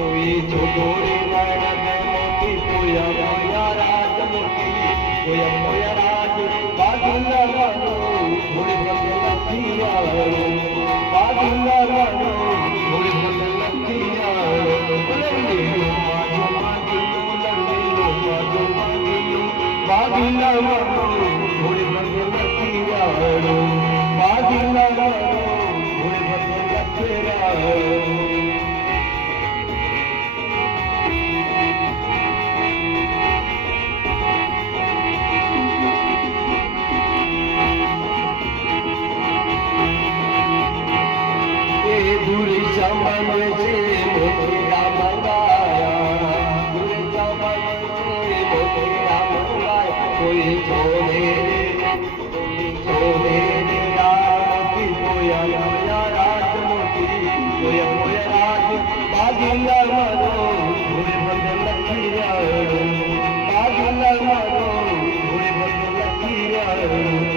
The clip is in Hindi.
कोई छोटोड़ी नैन मोती कोया मोया राज मोती कोया मोया राज बादुल्ला रानो थोड़े बंदे लखिया बादुल्ला रानो थोड़े बंदे लखिया बादुल्ला रानो थोड़े बंदे लखिया बादुल्ला रानो थोड़े बंदे लखिया दूरी चमन से मोतीरा मंगाया दूरी चमन से मोतीरा मंगाया कोई छोड़े राती कोया मोया राज मोती कोया मोया राज बागिला मानो थोड़े बंदे लखीरा बागिला मानो थोड़े बंदे लखीरा